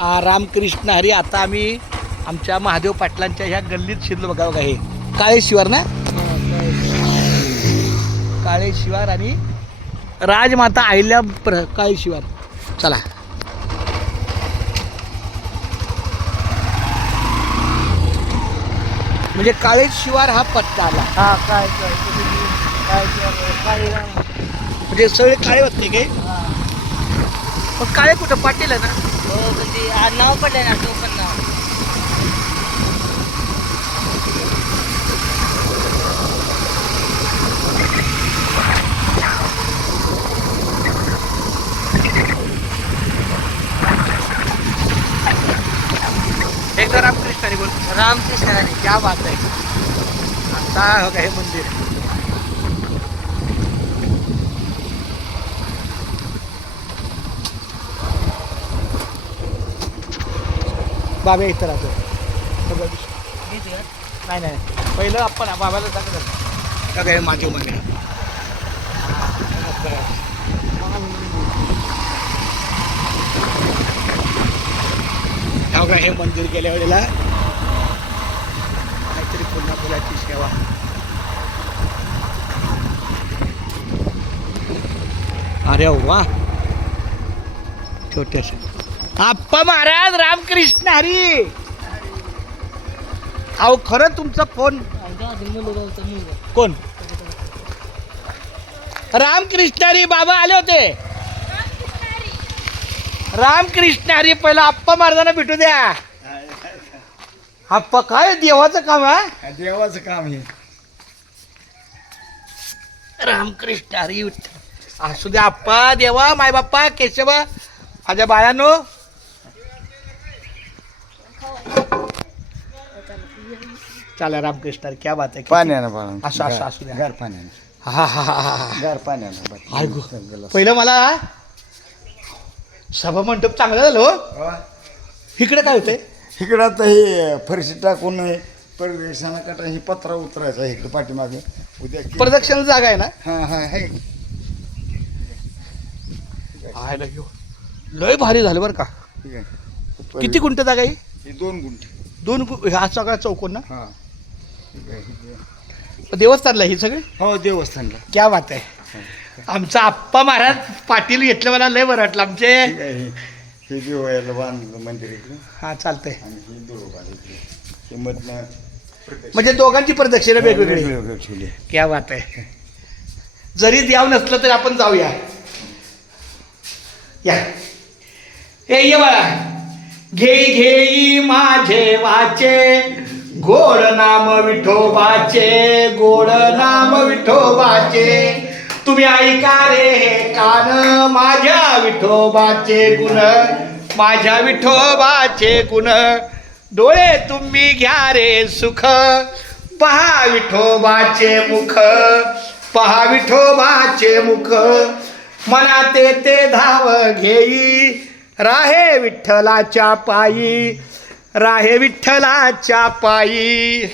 रामकृष्ण हरी. आता आम्ही आमच्या महादेव पाटलांच्या ह्या गल्लीत शिरलो बघा. बघा हे काळे शिवार ना, काळे शिवार आणि राजमाता अहिल्या काळे शिवार. चला म्हणजे काळे शिवार हा पत्ता आला. हा काय म्हणजे सगळे काळे होते काय, पण काळे कुठं पाटील आहे ना. हो म्हणजे नाव पडलंय ना तो पण नाव. एकदा रामकृष्णारी बोल. रामकृष्ण हरी. क्या बात आहे. आता हो का हे मंदिर बाबा इथं राहतो सगळं नाही नाही पहिलं आपण बाबाला सांगत का काय माझे मागे का हे मंदिर गेल्या वेळेला काहीतरी पुन्हा फुलाची सेवा. अरे वा छोट्याशा आप्पा महाराज रामकृष्ण हरी. अहो खरं तुमचा फोन कोण रामकृष्ण हरी बाबा आले होते. रामकृष्ण हरी पहिला आप्पा महाराजांना भेटू द्या. आप्पा काय देवाचं काम आहे. देवाचं काम हे. रामकृष्ण हरी असू द्या आप्पा देवा माय बाप्पा केशवा माझ्या बाळांनो. चला रामकृष्ण क्या बात आहे. पाण्यानं असं असं असू द्या. गार पाण्यानं. हा हा हा हा गार पाण्यानं. ऐकू पहिलं मला सभा मंडप चांगलं झालं हो. इकडे काय होतंय. इकडं आता हे फरशी टाकून प्रदक्षिणा कटा ही पत्रा उतरायचा इकडे पाठीमागे उद्या प्रदक्षिणा जागा आहे ना. हा हा हे लय भारी झालं बरं का. ठीक आहे. किती गुंठ जागा आहे. हे 2 गुंठे. हा सगळा चौकोन ना. हा ठीक आहे. देवस्थानला ही सगळे. हो देवस्थानला. क्या बात आहे. आमचा आप्पा महाराज पाटील घेतलं मला लय बरं वाटलं आमचे. ठीक आहे. हे देवाला बांधलं मंदिर इकडे हा चालतंय. आणि हे देवबाला इकडे हे मधनं म्हणजे दोघांची प्रदक्षिणा वेगवेगळी. वेगवेगळे ठेवले. क्या बात आहे. जरी द्याव नसलं तरी आपण जाऊया. या ये बाळा. घेई घेई माझे वाचे गोड नाम विठोबाचे गोड नाम विठोबाचे. तुम्ही ऐका रे हे कान माझ्या विठोबाचे गुण माझ्या विठोबाचे गुण. डोळे तुम्ही घ्या रे सुख पहा विठोबाचे मुख पहा विठोबाचे मुख. मनात ते धाव घेई राहे विठ्ठलाच्या पायी राहे विठ्ठलाच्या पायी.